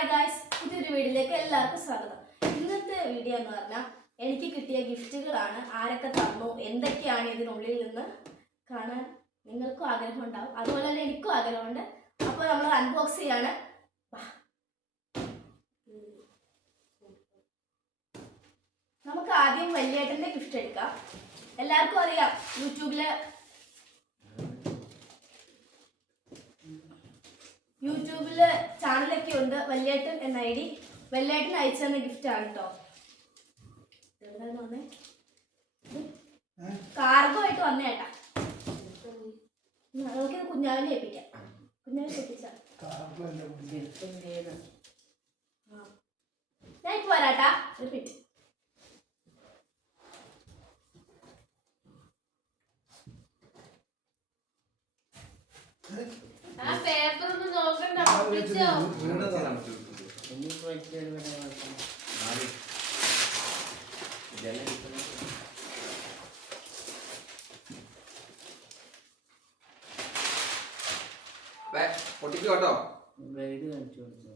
Hi guys പുതിയൊരു വീഡിയോയിലേക്ക് എല്ലാവർക്കും സ്വാഗതം. ഇന്നത്തെ വീഡിയോ എന്ന് പറഞ്ഞാൽ എനിക്ക് കിട്ടിയ ഗിഫ്റ്റുകളാണ്. ആരൊക്കെ തന്നു? എന്തൊക്കെയാണ് ഇതിനുള്ളിൽ നിന്ന് കാണാൻ നിങ്ങൾക്കും ആഗ്രഹം ഉണ്ടാവും. അതുപോലെ തന്നെ എനിക്കും ആഗ്രഹമുണ്ട്. അപ്പോൾ നമ്മൾ അൺബോക്സ് ചെയ്യാണ്. നമുക്ക് ആദ്യം വലിയേട്ടന്റെ ഗിഫ്റ്റ് എടുക്കാം. എല്ലാവർക്കും അറിയാം യൂട്യൂബിൽ യൂട്യൂബിൽ ചാനലൊക്കെ ഉണ്ട്. വല്യേട്ടൻ എന്ന ഐ ഡി. വല്യേട്ടൻ അയച്ചു തന്ന ഗിഫ്റ്റ് ആണ് കേട്ടോ കാർഗോ ആയിട്ട് വന്നേട്ടാ നമുക്കിത് കുഞ്ഞാവിനെ ഏൽപ്പിക്കാം. കുഞ്ഞാവിനെ ഏൽപ്പിച്ചാ. ഞാൻ ഇപ്പൊ വരാട്ടാ. റിപ്പീറ്റ് Thank ആ പേപ്പർ ഒന്ന് നോക്കണ്ട പൊട്ടിച്ചോ? പൊട്ടിക്ക് കേട്ടോ? ബ്ലേഡ് കാണിച്ചു കൊടുത്തു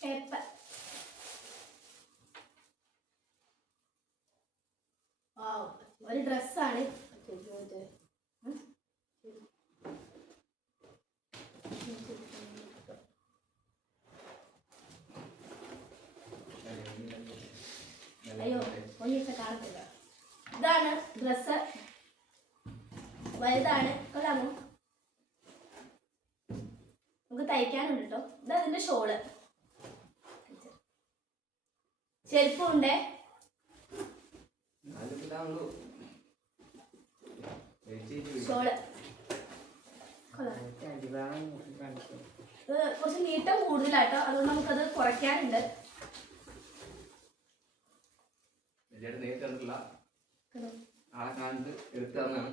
പേപ്പർ ഒരു ഡ്രസ്സാണ് അയ്യോ ഒരു ദിവസം കാണത്തില്ല ഇതാണ് ഡ്രസ്സ് വലുതാണ്. കൊള്ളാമോ? നമുക്ക് തയ്ക്കാനുണ്ട് കേട്ടോ. ഇതാ അതിന്റെ ഷോൾ. ചെരുപ്പുണ്ടേ. ഷോൾ. കുറച്ച് നീട്ടം കൂടുതലാട്ടോ. അതുകൊണ്ട് നമുക്കത് കുറയ്ക്കാനുണ്ട്. കണ്ടിട്ടില്ല. ആളെ കാണിച്ച് എടുത്തു തന്നാണ്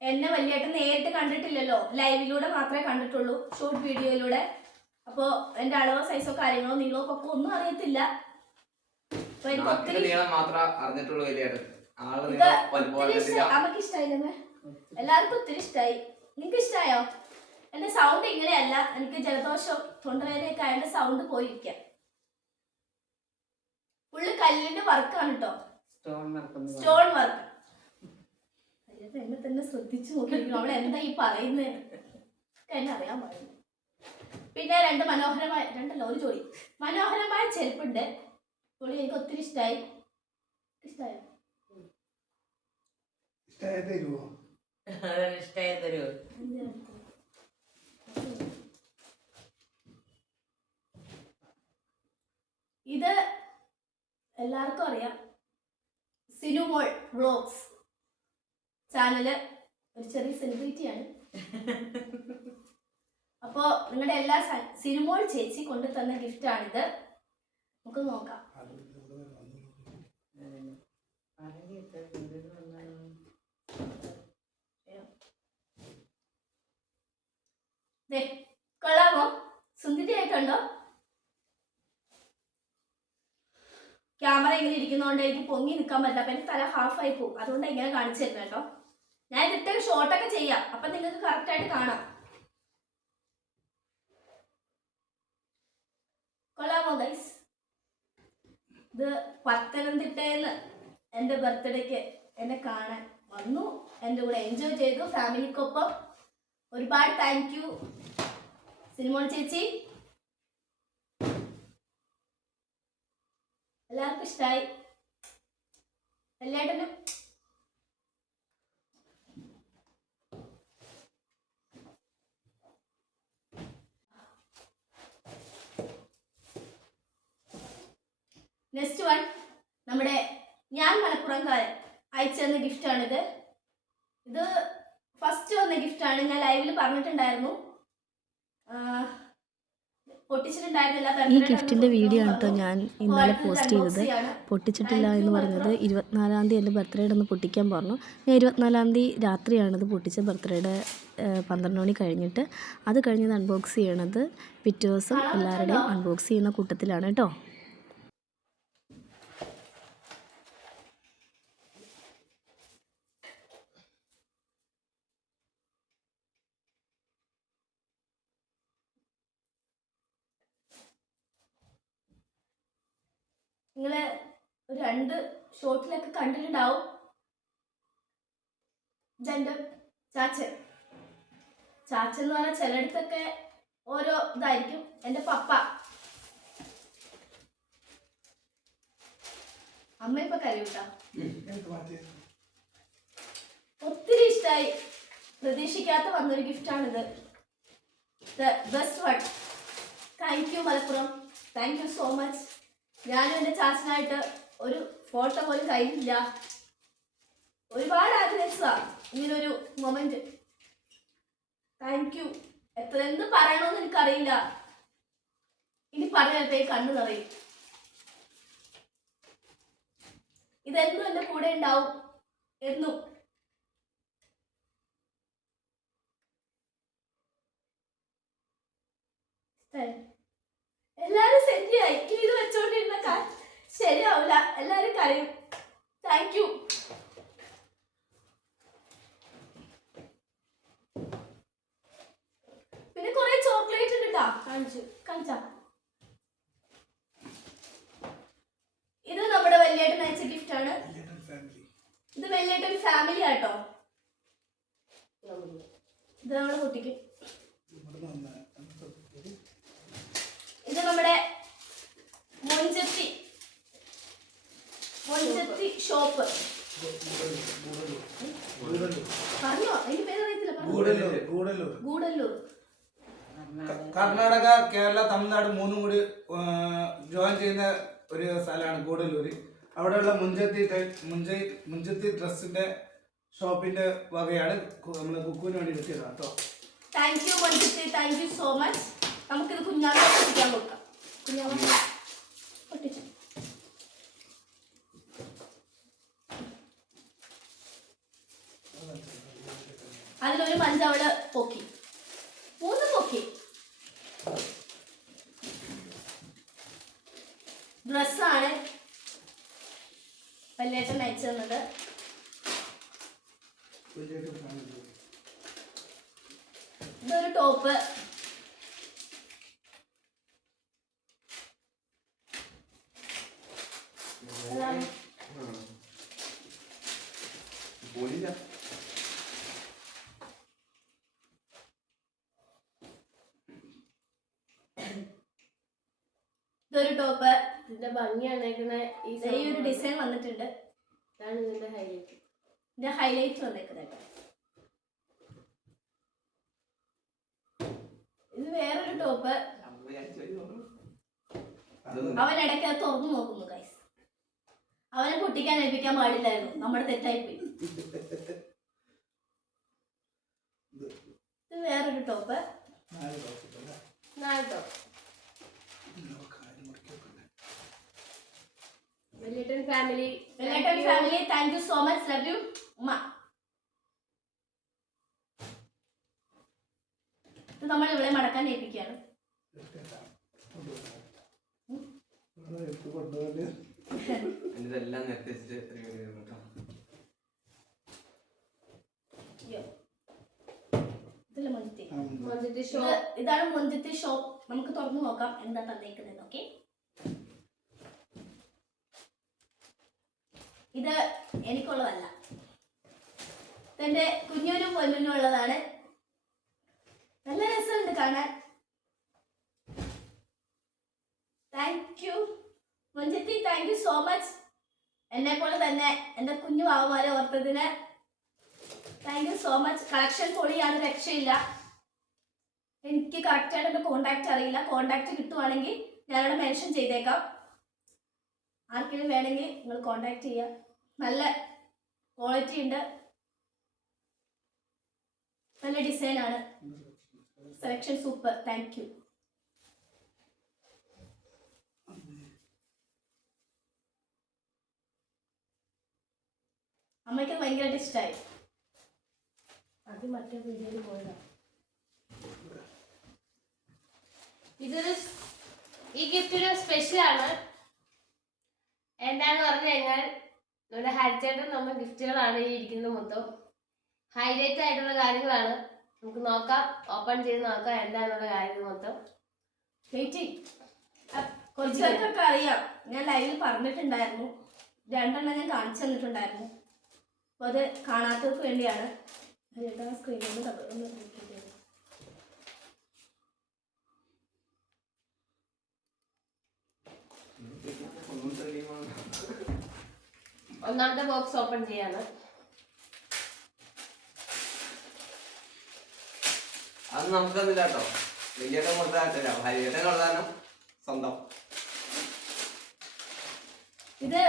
എന്നെ വലിയേട്ടൻ നേരിട്ട് കണ്ടിട്ടില്ലല്ലോ. ലൈവിലൂടെ മാത്രമേ കണ്ടിട്ടുള്ളൂ. ഷോർട്ട് വീഡിയോയിലൂടെ അപ്പോ എന്റെ അളവോ സൈസോ കാര്യങ്ങളോ നീളോ ഒക്കെ ഒന്നും അറിയത്തില്ല. അപ്പോൾ എനിക്ക് ഒത്തിരി വലിയായിട്ട് അമ്മയ്ക്ക് ഇഷ്ടമായില്ലേ എല്ലാവർക്കും ഒത്തിരി ഇഷ്ടമായി നിങ്ങൾക്ക് ഇഷ്ടായോ? എന്റെ സൗണ്ട് ഇങ്ങനെയല്ല. എനിക്ക് ജലദോഷം തൊണ്ടവേദനയൊക്കെ ആയതുകൊണ്ട് സൗണ്ട് പോയിരിക്കാം. ഫുള്ള് കല്ലിന്റെ വർക്കാണ് കേട്ടോ സ്റ്റോൺ നടക്കുന്നു സ്റ്റോൺ എന്നെ തന്നെ ശ്രദ്ധിച്ചു നോക്കിയിരിക്കും എന്താ ഈ പറയുന്നത് എന്നെ അറിയാൻ പാടില്ല പിന്നെ രണ്ട് മനോഹരമായ രണ്ടല്ല ഒരു ജോഡി. മനോഹരമായ ചെരുപ്പുണ്ട്. ജോഡി എനിക്ക് ഒത്തിരി ഇഷ്ടമായി ഇഷ്ടമായോ ഇഷ്ടമായി തരുമോ ഇഷ്ടമായി തരുമോ ഇത് എല്ലാവർക്കും അറിയാം. സിനുമോൾ വ്ളോഗ്സ് ചാനൽ ഒരു ചെറിയ സെലിബ്രിറ്റിയാണ് അപ്പോ നിങ്ങളുടെ എല്ലാ സിനിമോൾ ചേച്ചി കൊണ്ടു തന്ന ഗിഫ്റ്റാണിത് നമുക്ക് നോക്കാം. കൊള്ളാമോ? സുന്ദരിയായിട്ടുണ്ടോ ക്യാമറ ഇങ്ങനെ ഇരിക്കുന്നതുകൊണ്ട് എനിക്ക് പൊങ്ങി നിൽക്കാൻ പറ്റില്ല. അപ്പം എന്റെ തല ഹാഫായി പോകും അതുകൊണ്ട് ഇങ്ങനെ കാണിച്ചു തരുന്നത് കേട്ടോ. ഞാൻ ഇതിട്ട് ഷോർട്ടൊക്കെ ചെയ്യാം. അപ്പൊ നിങ്ങൾക്ക് കറക്റ്റ് ആയിട്ട് കാണാം. കൊള്ളാമോ ഗൈസ് ഇത് പത്തനംതിട്ടയിൽ എന്റെ ബർത്ത്ഡേക്ക് എന്നെ കാണാൻ വന്നു. എന്റെ കൂടെ എൻജോയ് ചെയ്തു. ഫാമിലിക്കൊപ്പം ഒരുപാട് താങ്ക് യു സിനിമോൾ ചേച്ചി. എല്ലാവർക്കും ഇഷ്ടമായി എല്ലായിട്ടനും നെക്സ്റ്റ് വൺ നമ്മുടെ ഞാൻ മലപ്പുറംകാരൻ അയച്ചു തന്ന ഗിഫ്റ്റാണിത് ഇത് ഫസ്റ്റ് വന്ന ഗിഫ്റ്റാണ് ഞാൻ ലൈവിൽ പറഞ്ഞിട്ടുണ്ടായിരുന്നു. ഈ ഗിഫ്റ്റിന്റെ വീഡിയോ ആണ് കേട്ടോ ഞാൻ ഇന്നലെ പോസ്റ്റ് ചെയ്തത്. പൊട്ടിച്ചിട്ടില്ല എന്ന് പറഞ്ഞത് ഇരുപത്തിനാലാം തീയതി എന്റെ ബർത്ത്ഡേയുടെ ഒന്ന് പൊട്ടിക്കാൻ പറഞ്ഞു. ഞാൻ ഇരുപത്തിനാലാം തീയതി രാത്രിയാണിത് പൊട്ടിച്ച ബർത്ത്ഡേയുടെ പന്ത്രണ്ട് മണി കഴിഞ്ഞിട്ട്. അത് കഴിഞ്ഞത് അൺബോക്സ് ചെയ്യണത് പിറ്റേ ദിവസം എല്ലാവരുടെയും അൺബോക്സ് ചെയ്യുന്ന കൂട്ടത്തിലാണ് കേട്ടോ നിങ്ങൾ ഒരു രണ്ട് ഷോട്ടിലൊക്കെ കണ്ടിട്ടുണ്ടാവും. ജെൻഡർ ചാച്ചൻ. ചാച്ചൻ എന്ന് പറഞ്ഞാൽ ചിലയിടത്തൊക്കെ ഓരോ ഇതായിരിക്കും. എന്റെ പപ്പ. അമ്മ ഇപ്പൊ കരയൂട്ടാ ഒത്തിരി ഇഷ്ടമായി പ്രതീക്ഷിക്കാത്ത വന്നൊരു ഗിഫ്റ്റാണിത് the best one thank you Malappuram. Thank you so much ഞാനും എന്റെ ചാച്ചനായിട്ട് ഒരു ഫോട്ടോ പോലും കഴിഞ്ഞില്ല ഒരുപാട് ആഗ്രഹിച്ചതാണ് ഇങ്ങനൊരു മൊമെന്റ് താങ്ക് യു എത്ര എന്ത് പറയണമെന്ന് എനിക്കറിയില്ല. ഇനി പറഞ്ഞപ്പോ കണ്ണു നിറയും. ഇതെന്നും എന്റെ കൂടെ ഉണ്ടാവും എന്നും. ഇഷ്ടായോ? എല്ലാരും ശരിയായി ഇനി ഇത് വെച്ചോണ്ടിരുന്ന ശരിയാവില്ല എല്ലാരും കരയും. താങ്ക് യു പിന്നെ കുറെ ചോക്ലേറ്റ് ഉണ്ട് ട്ടാ. കാണിച്ചു. കാണിച്ചാ ഇത് നമ്മുടെ വലിയേട്ടൻ അയച്ച ഗിഫ്റ്റ് ആണ് ഇത് വലിയേട്ടൻ ഫാമിലി ആട്ടോ ഇത് നമ്മുടെ കുട്ടിക്ക് ഇത് നമ്മുടെ മൊഞ്ചത്തി മൊഞ്ചത്തി ഷോപ്പ് പറഞ്ഞോ അതിന്റെ പേര് അറിയത്തില്ല പറഞ്ഞോ. ഗൂഡല്ലൂർ ഗൂഡല്ലൂർ ഗൂഡല്ലൂർ കർണാടക കേരള തമിഴ്നാട് മൂന്നും കൂടി ജോയിൻ ചെയ്യുന്ന ഒരു സ്ഥലമാണ് ഗൂഡല്ലൂർ അവിടെയുള്ള മുഞ്ചത്തി മുഞ്ച മുഞ്ചത്തി ഡ്രസ്സിന്റെ ഷോപ്പിന്റെ വകയാണ് നമ്മൾ കുക്കുവിന് വേണ്ടി കിട്ടിയതാണ് കേട്ടോ. താങ്ക് യു മൊഞ്ചത്തി താങ്ക് യു സോ മച്ച് നമുക്കിത് കുഞ്ഞാവെ പൊട്ടിക്കാൻ കൊടുക്കാം കുഞ്ഞാവ പൊട്ടിച്ചു. അതിലൊരു മഞ്ചവൾ പൊക്കി. മൂന്ന് പൊക്കി. ഡ്രസ്സാണ് വല്യേട്ടൻ അയച്ചു തന്നത്. ഇതൊരു ടോപ്പ് അതാണ്. പോലില്ല ഇതൊരു ടോപ്പ് ഇതിന്റെ ഭംഗിയാണ് ഈ ഒരു ഡിസൈൻ വന്നിട്ടുണ്ട്. ഇതാണ് ഇതിന്റെ ഹൈലൈറ്റ് ഇതിന്റെ ഹൈലൈറ്റ് വന്നേക്കുന്നത് ഇത് വേറൊരു ടോപ്പ്? അവൻ ഇടയ്ക്ക് അത് തുറന്നു നോക്കുന്നു ഗൈസ് അവനെ പൊട്ടിക്കാൻ ഏൽപ്പിക്കാൻ പാടില്ലായിരുന്നു. നമ്മുടെ തെറ്റായി പോയി ഇത് വേറൊരു top വലിയേട്ടൻ family family. Family thank you so much love you ഉമ്മ ഇത് നമ്മൾ ഇവിടെ മടക്കാൻ ഏൽപ്പിക്കുകയാണ്. ഇതെല്ലാം നേരത്തെ ഇതാണ് മുഞ്ചത്തെ ഷോപ്പ് നമുക്ക് തുറന്നു നോക്കാം എന്താ തന്നേക്കുന്നത് ഓക്കെ ഇത് എനിക്കുള്ളതല്ല. ഇതെന്റെ കുഞ്ഞൊരു പൊന്നിനും ഉള്ളതാണ്. നല്ല രസമുണ്ട് കാണാൻ. Thank you മുഞ്ചത്തി thank you so much എന്നെ പോലെ തന്നെ എന്റെ കുഞ്ഞു ബാബുമാരെ ഓർത്തതിന് thank you so much collection പൊളിയാണ് രക്ഷയില്ല. എനിക്ക് കറക്റ്റായിട്ട് എന്റെ കോണ്ടാക്ട് അറിയില്ല. കോണ്ടാക്ട് കിട്ടുവാണെങ്കിൽ ഞാനവിടെ മെൻഷൻ ചെയ്തേക്കാം. ആർക്കെങ്കിലും വേണമെങ്കിൽ നിങ്ങൾ കോണ്ടാക്ട് ചെയ്യുക നല്ല ക്വാളിറ്റി ഉണ്ട്. നല്ല ഡിസൈനാണ് സെലക്ഷൻ സൂപ്പർ താങ്ക് യു അമ്മയ്ക്ക് ഭയങ്കരമായിട്ട് ഇഷ്ടമായി അത് മറ്റേ വീഡിയോയിൽ പോയതാണ് ഇതൊരു ഈ ഗിഫ്റ്റ് ഒരു സ്പെഷ്യലാണ് എന്താന്ന് പറഞ്ഞു കഴിഞ്ഞാൽ നമ്മുടെ ഹരിച്ചേട്ടൻ നമ്മൾ ഗിഫ്റ്റുകളാണ് ഈ ഇരിക്കുന്നത് മൊത്തം. ഹൈലൈറ്റ് ആയിട്ടുള്ള കാര്യങ്ങളാണ്. നമുക്ക് നോക്കാം. ഓപ്പൺ ചെയ്ത് നോക്കാം എന്താണെന്നുള്ള കാര്യങ്ങൾ മൊത്തം. ചേച്ചി കുറച്ച് പേർക്കൊക്കെ അറിയാം. ഞാൻ ലൈവിൽ പറഞ്ഞിട്ടുണ്ടായിരുന്നു. രണ്ടെണ്ണം ഞാൻ കാണിച്ചു തന്നിട്ടുണ്ടായിരുന്നു. അപ്പോൾ അത് കാണാത്തവർക്ക് വേണ്ടിയാണ്. സ്ക്രീനിൽ ഒന്ന് കഥ- ഒന്ന് repeat ചെയ്തേ. ഒന്നും തെളിയുമാണ് ഒന്നാമത്തെ ബോക്സ് ഓപ്പൺ ചെയ്യാണ്. അത് നമുക്കൊന്നില്ല കേട്ടോ. വലിയേട്ടൻ കൊടുത്താൽ തരാം ഹരിയേട്ടൻ കൊടുത്താലും സ്വന്തം. ഇത്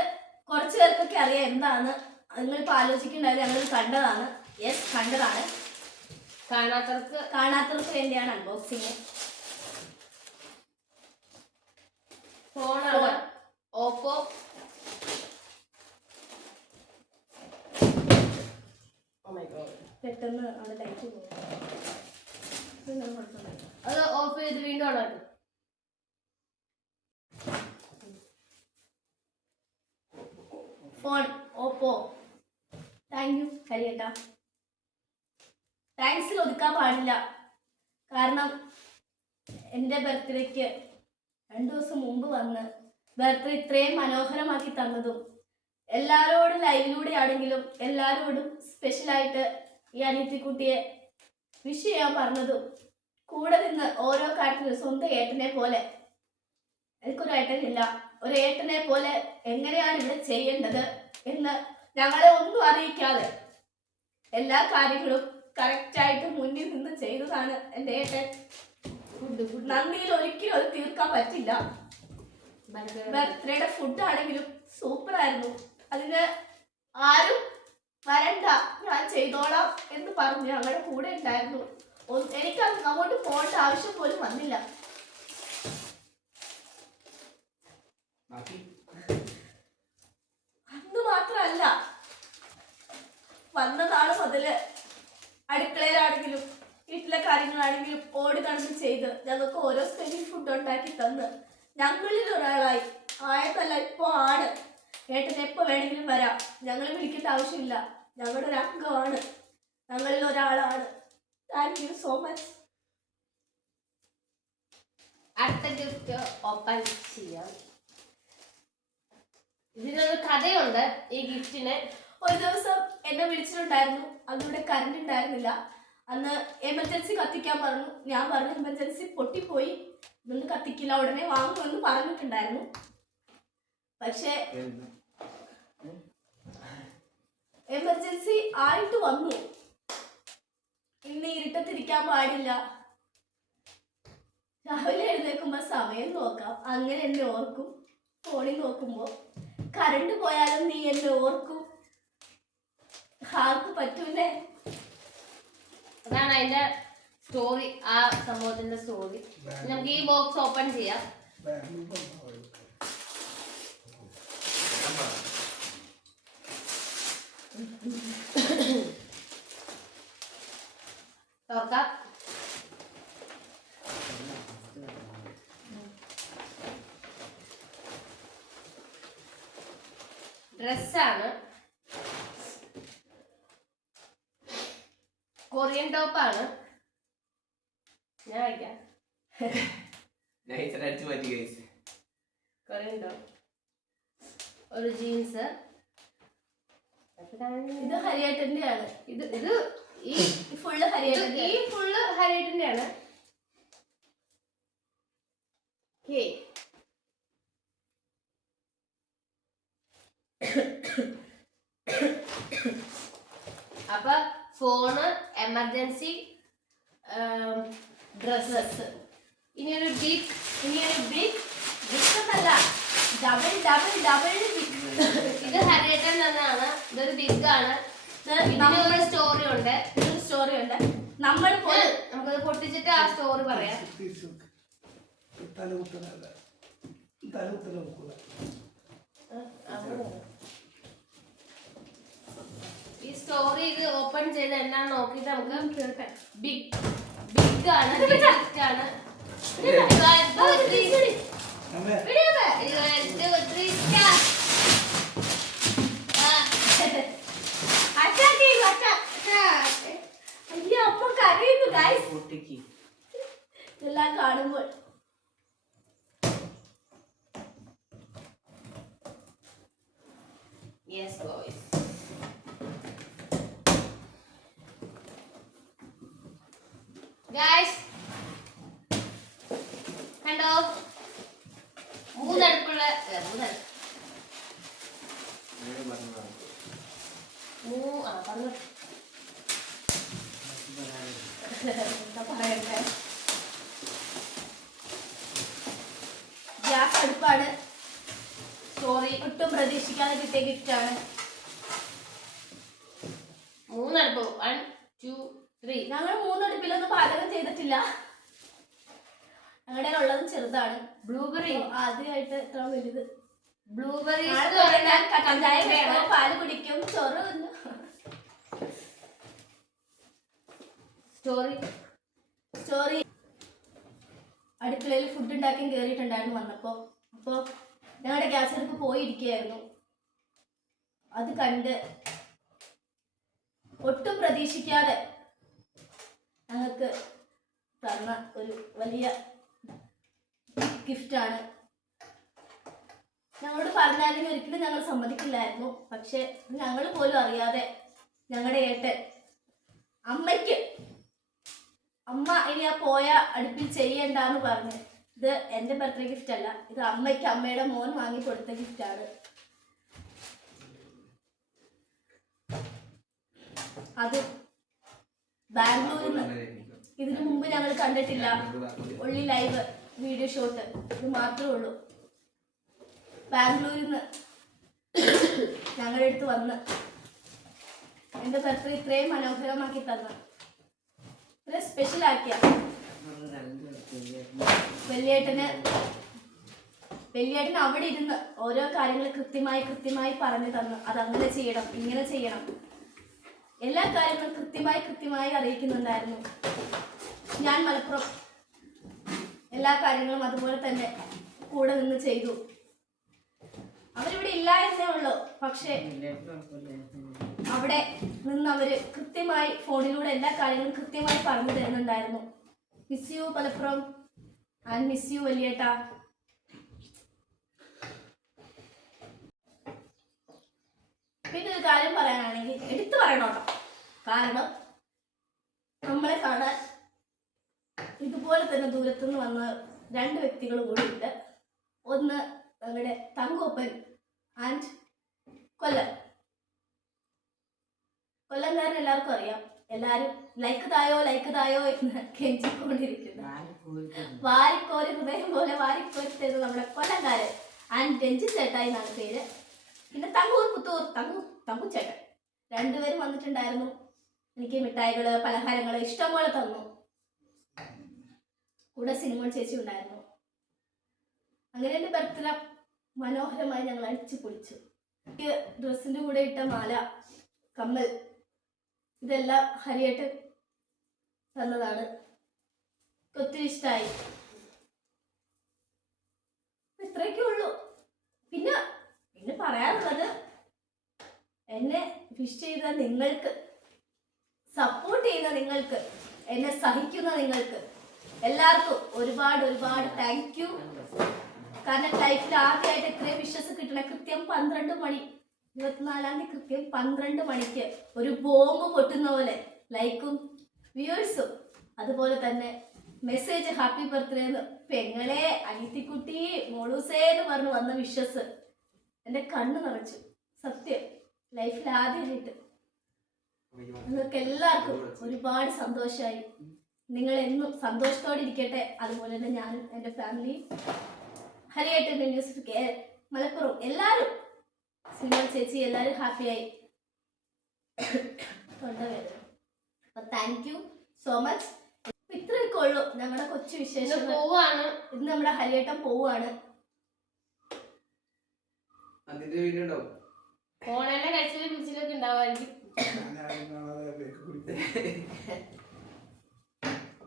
കുറച്ച് പേർക്കൊക്കെ അറിയാം എന്താണ് നിങ്ങളിപ്പോൾ ആലോചിക്കുന്നുണ്ടാവില്ല. ഞങ്ങൾ കണ്ടതാണ്. യെസ് കണ്ടതാണ്. കാണാത്തവർക്ക് കാണാത്തവർക്ക് വേണ്ടിയാണ് അൺബോക്സിങ് ഫോണാണ് phone. Oppo Oh my God. പെട്ടെന്ന് അവിടെ ലൈറ്റ് പോകും ഇത് ഞാൻ കുഴപ്പമില്ല. അത് ഓഫ് ചെയ്ത് വീണ്ടും ഓണാക്കും ഫോൺ ഓപ്പോ താങ്ക് യു ഹരിയേട്ട താങ്ക്സിൽ ഒതുക്കാൻ പാടില്ല കാരണം എന്റെ ബർത്ത്ഡേക്ക് രണ്ടു ദിവസം മുമ്പ് വന്ന് ബർത്ത്ഡേ ഇത്രയും മനോഹരമാക്കി തന്നതും എല്ലാവരോടും ലൈവിലൂടെ ആണെങ്കിലും എല്ലാവരോടും സ്പെഷ്യലായിട്ട് ഈ അനിയത്തിക്കുട്ടിയെ വിഷ് ചെയ്യാൻ പറഞ്ഞതും കൂടെ നിന്ന് ഓരോ കാര്യത്തിലും സ്വന്തം ഏട്ടനെ പോലെ. എനിക്കൊരു ഏട്ടനില്ല. ഒരു ഏട്ടനെ പോലെ എങ്ങനെയാണ് ഇവിടെ ചെയ്യേണ്ടത് എന്ന് ഞങ്ങളെ ഒന്നും അറിയിക്കാതെ എല്ലാ കാര്യങ്ങളും കറക്റ്റായിട്ട് മുന്നിൽ നിന്ന് ചെയ്തതാണ് എന്റെ ഏട്ടൻ. നന്ദിയിൽ ഒരിക്കലും അത് തീർക്കാൻ പറ്റില്ല. ബർത്ത്ഡേയുടെ ഫുഡ് ആണെങ്കിലും സൂപ്പർ ആയിരുന്നു. അതിന് ആരും വരണ്ട ഞാൻ ചെയ്തോളാം എന്ന് പറഞ്ഞ് ഞങ്ങളുടെ കൂടെ ഉണ്ടായിരുന്നു. എനിക്ക് അങ്ങോട്ട് പോകേണ്ട ആവശ്യം പോലും വന്നില്ല. അന്ന് മാത്രല്ല വന്നതാണ് നാൾ മുതൽ അടുക്കളയിലാണെങ്കിലും വീട്ടിലെ കാര്യങ്ങളാണെങ്കിലും ഓടി നടന്ന് ചെയ്ത് ഞങ്ങൾക്ക് ഓരോ സ്പെഷ്യൽ ഫുഡ് ഉണ്ടാക്കി തന്ന്. ഞങ്ങളിൽ ഒരാളായി ആയതല്ല ഇപ്പോ ആണ്. ഏട്ടൻ എപ്പോ വേണമെങ്കിലും വരാം. ഞങ്ങൾ വിളിക്കേണ്ട ആവശ്യമില്ല. ഞങ്ങളുടെ ഒരു അംഗമാണ്. ഞങ്ങളിൽ ഒരാളാണ്. താങ്ക് യു സോ മച്ച് അടുത്ത ഗിഫ്റ്റ് ഓപ്പൺ ചെയ്യാം. ഇതിനൊരു കഥയുണ്ട് ഈ ഗിഫ്റ്റിന് ഒരു ദിവസം എന്നെ വിളിച്ചിട്ടുണ്ടായിരുന്നു. അന്നിവിടെ കറണ്ട് ഉണ്ടായിരുന്നില്ല. അന്ന് എമർജൻസി കത്തിക്കാൻ പറഞ്ഞു. ഞാൻ പറഞ്ഞു എമർജൻസി പൊട്ടിപ്പോയി. ഇതൊന്ന് കത്തിക്കില്ല. ഉടനെ വാങ്ങുമെന്ന് പറഞ്ഞിട്ടുണ്ടായിരുന്നു. പക്ഷേ എമർജൻസി ആയിട്ട് വന്നു. ഇന്ന് ഇരുട്ടത്തിരിക്കാൻ പാടില്ല. രാവിലെ എഴുന്നേൽക്കുമ്പോൾ സമയം നോക്കാം. അങ്ങനെ എന്നെ ഓർക്കും. ഫോണിൽ നോക്കുമ്പോൾ കറണ്ട് പോയാലും നീ എന്നെ ഓർക്കും. ആർക്ക് പറ്റൂലേ അതാണ് അതിന്റെ സ്റ്റോറി ആ സംഭവത്തിന്റെ സ്റ്റോറി നമുക്ക് ഈ ബോക്സ് ഓപ്പൺ ചെയ്യാം. തുറക്കാം. ഡ്രസ്സാണ്. കൊറിയൻ ടോപ്പാണ് ഞാൻ അയക്കാം നൈസ് അടിച്ച് പറ്റി ഗൈസ് കൊറിയൻ ടോപ്പ് ഒരു ജീൻസ് ഇത് ഹരിയേട്ടന്റെ ആണ് ഇത് ഇത് ഈ ഫുള്ള് ഇത് ഹരിയേട്ടന്റെ ഈ ഫുള്ള് ഹരിയേറ്റിന്റെ ആണ് ഹേ അപ്പൊ ഫോണ് എമർജൻസി ഡ്രസ്സസ് ഇനിയൊരു ബിഗ് ഇനിയൊരു big big double double double big ഇത് ഹരിയേട്ടൻ തന്നെയാണ്. ഇതൊരു ബിഗ് ആണ്. ഇതിന് സ്റ്റോറി ഉണ്ട്. സ്റ്റോറി ഉണ്ട്. നമ്മൾ പോലും നമുക്കത് പൊട്ടിച്ചിട്ട് ആ സ്റ്റോറി പറയാം. തല കുത്തനല്ല തല കുത്തല നോക്കൂല ഈ സ്റ്റോറി ഇത് ഓപ്പൺ ചെയ്ത് എന്താന്ന് നോക്കിയിട്ട് നമുക്ക് ബിഗ് ബിഗ് ആണ് ബിഗ് ആണ്. One, two, three. അമ്മേ One, two, three, start. ആ, അച്ഛാ അച്ഛാ അയ്യോ അപ്പൊ കരയുന്നു ഗൈസ് പൊട്ടിക്ക് ഇതെല്ലാം കാണുമ്പോൾ Yes, boys. Guys, കണ്ടോ മൂന്നടുപ്പുള്ള മൂന്നടുപ്പ്. മൂ ആ പറഞ്ഞു എന്താ പറയണ്ടേ ഗ്യാസ് അടുപ്പാണ് സോറി ഒട്ടും പ്രതീക്ഷിക്കാതെ കിട്ടിയ ഗിഫ്റ്റ് ആണ്. മൂന്നടുപ്പ്. വൺ ടു ത്രീ ഞങ്ങൾ മൂന്നടുപ്പിലൊന്നും പാചകം ചെയ്തിട്ടില്ല. ഞങ്ങളുടെ ഉള്ളത് ചെറുതാണ്. ബ്ലൂബെറി ആദ്യമായിട്ട് ഇത്ര വലുത്. ബ്ലൂബെറി പാൽ കുടിക്കും. ചോറ് സ്റ്റോറി സ്റ്റോറി അടുക്കളയിൽ ഫുഡ് ഉണ്ടാക്കി കയറിയിട്ടുണ്ടായിരുന്നു വന്നപ്പോൾ അപ്പോൾ ഞങ്ങളുടെ ഗ്യാസ് അടുപ്പ് പോയിരിക്കുകയായിരുന്നു അത് കണ്ട് ഒട്ടും പ്രതീക്ഷിക്കാതെ ഞങ്ങൾക്ക് തന്ന ഒരു വലിയ ഗിഫ്റ്റാണ് ഞങ്ങളോട് പറഞ്ഞാലും ഒരിക്കലും ഞങ്ങൾ സമ്മതിക്കില്ലായിരുന്നു. പക്ഷെ ഞങ്ങൾ പോലും അറിയാതെ ഞങ്ങളുടെ ഏട്ടൻ അമ്മയ്ക്ക് അമ്മ ഇനി ആ പോയ അടുപ്പിൽ ചെയ്യണ്ടെന്ന് പറഞ്ഞു ഇത് എന്റെ ബർത്ത്ഡേ ഗിഫ്റ്റ് അല്ല. ഇത് അമ്മയ്ക്ക് അമ്മയുടെ മോൻ വാങ്ങി കൊടുത്ത ഗിഫ്റ്റാണ് അത് ബാംഗ്ലൂരിൽ നിന്ന്. ഇതിനു മുമ്പ് ഞങ്ങൾ കണ്ടിട്ടില്ല. ഒള്ളി ലൈവ് വീഡിയോ ഷോട്ട് ഇത് മാത്രമേ ഉള്ളൂ. ബാംഗ്ലൂരിൽ നിന്ന് ഞങ്ങളുടെ അടുത്ത് വന്ന് എന്റെ ബർത്ത്ഡേ ഇത്രയും മനോഹരമാക്കി തന്ന. സ്പെഷ്യൽ ആക്കിയ അത് രണ്ട് എടുത്തില്ലേ? വലിയേട്ടന് വലിയേട്ടൻ അവിടെ ഇരുന്ന് ഓരോ കാര്യങ്ങൾ കൃത്യമായി കൃത്യമായി പറഞ്ഞു തന്നു. അത് അങ്ങനെ ചെയ്യണം ഇങ്ങനെ ചെയ്യണം. എല്ലാ കാര്യങ്ങളും കൃത്യമായി കൃത്യമായി അറിയിക്കുന്നുണ്ടായിരുന്നു. ഞാൻ മലപ്പുറം എല്ലാ കാര്യങ്ങളും അതുപോലെ തന്നെ കൂടെ നിന്ന് ചെയ്തു. അവരിവിടെ ഇല്ല എന്നേ ഉള്ളൂ. പക്ഷേ. അവിടെ നിന്ന് അവർ കൃത്യമായി ഫോണിലൂടെ എല്ലാ കാര്യങ്ങളും കൃത്യമായി പറഞ്ഞു തരുന്നുണ്ടായിരുന്നു. Miss you Malappuram. And miss you വലിയേട്ടാ. പിന്നെ ഒരു കാര്യം പറയാനാണെങ്കിൽ എടുത്തു പറയണം കേട്ടോ. കാരണം നമ്മളെ കാണാൻ ഇതുപോലെ തന്നെ ദൂരത്തുനിന്ന് വന്ന രണ്ട് വ്യക്തികൾ കൂടി ഉണ്ട്. ഒന്ന് നമ്മുടെ തങ്കോപ്പൻ ആൻഡ് കൊല്ലം. കൊല്ലംകാരൻ എല്ലാവർക്കും അറിയാം. എല്ലാരും ലൈക്ക് തായോ ലൈക്ക് തായോ എന്ന് കെഞ്ചിക്കൊണ്ടിരിക്കുന്നു. വാരിക്കോൽ വാരിക്കോരി ഹൃദയം പോലെ തരുന്ന നമ്മുടെ കൊല്ലംകാരൻ ആൻഡ് രഞ്ജി ചേട്ടായി എന്നാണ് പേര്. പിന്നെ തങ്ങൂർ പുത്തൂർ തങ്ങു തങ്കു ചേട്ടൻ. രണ്ടുപേരും വന്നിട്ടുണ്ടായിരുന്നു. എനിക്ക് മിഠായികൾ പലഹാരങ്ങൾ ഇഷ്ടംപോലെ തന്നു. കൂടെ സിനിമ ചേച്ചി ഉണ്ടായിരുന്നു. അങ്ങനെ എന്റെ ബർത്ത്ഡേ മനോഹരമായി ഞങ്ങൾ അടിച്ചു പൊളിച്ചു. ഡ്രസ്സിന്റെ കൂടെ ഇട്ട മാല കമ്മൽ ഇതെല്ലാം ഹരിയേട്ട് തന്നതാണ്. ഒത്തിരി ഇഷ്ടമായി ഇത്രയൊക്കെ ഉള്ളൂ. പിന്നെ പിന്നെ പറയാനുള്ളത് എന്നെ ഫിഷ് ചെയ്ത നിങ്ങൾക്ക് സപ്പോർട്ട് ചെയ്യുന്ന നിങ്ങൾക്ക് എന്നെ സഹിക്കുന്ന നിങ്ങൾക്ക് എല്ലാവർക്കും ഒരുപാട് ഒരുപാട് താങ്ക് യു കാരണം ലൈഫിൽ ആദ്യമായിട്ട് ഇത്രയും വിശ്വസ് കിട്ടണ കൃത്യം പന്ത്രണ്ട് മണി ഇരുപത്തിനാലാം തീയതി കൃത്യം പന്ത്രണ്ട് മണിക്ക് ഒരു ബോംബ് പൊട്ടുന്ന പോലെ ലൈക്കും വ്യൂവേഴ്സും. അതുപോലെ തന്നെ മെസ്സേജ് ഹാപ്പി ബർത്ത്ഡേ എന്ന് പെങ്ങളെ അനിത്തിക്കുട്ടി മോളൂസേ എന്ന് പറഞ്ഞ് വന്ന വിശ്വസ് എന്റെ കണ്ണ് നിറച്ചു. സത്യം. ലൈഫിൽ ആദ്യമായിട്ട് നിങ്ങൾക്ക് എല്ലാവർക്കും ഒരുപാട് സന്തോഷമായി. നിങ്ങൾ എന്നും സന്തോഷത്തോടെ ഇരിക്കട്ടെ. അതുപോലെ തന്നെ ഞാൻ എന്റെ ഫാമിലി ഹരിയായിട്ട് ന്യൂസ് മലപ്പുറം എല്ലാവരും സിനിമ ചേച്ചി എല്ലാവരും ഹാപ്പിയായി തൊണ്ടവേദന. അപ്പൊ താങ്ക് യു സോ മച്ച് ഇത്രയൊക്കെ ഉള്ളൂ ഞങ്ങളുടെ കൊച്ചു വിശേഷം പോവാണ്. ഇത് നമ്മുടെ ഹരിയേട്ടൻ പോവാണ്. അതിന്റെ വീഡിയോ ഉണ്ടാവും ഫോണെല്ലാം കഴിച്ചിലും പിടിച്ചിലൊക്കെ ഉണ്ടാവുമായിരിക്കും. ഞാനാരും കാണാതെ പേക്ക് കുടിക്കും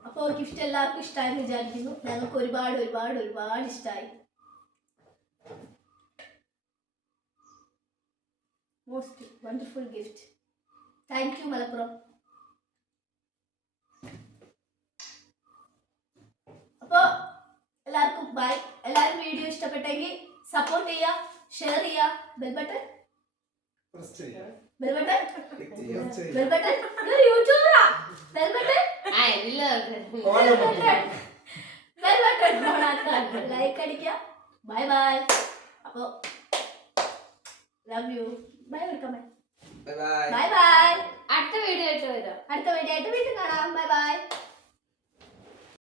അപ്പോൾ ഗിഫ്റ്റ് എല്ലാവർക്കും ഇഷ്ടമായെന്ന് വിചാരിക്കുന്നു. ഞങ്ങൾക്ക് ഒരുപാട് ഒരുപാട് ഒരുപാട് ഇഷ്ടമായി most wonderful gift thank you Malappuram അപ്പോൾ എല്ലാവർക്കും ബൈ എല്ലാവരും വീഡിയോ ഇഷ്ടപ്പെട്ടെങ്കിൽ സപ്പോർട്ട് ചെയ്യുക ഷെയർ ചെയ്യുക. Bell button bell button bell button യൂട്യൂബറാ bell button bell button like അടിക്കുക. ബൈ ബൈ അപ്പോൾ love you bye welcome bye bye bye bye അടുത്ത video ആയിട്ട് വരാം. അടുത്ത വീഡിയോ ആയിട്ട് വീണ്ടും കാണാം. Bye bye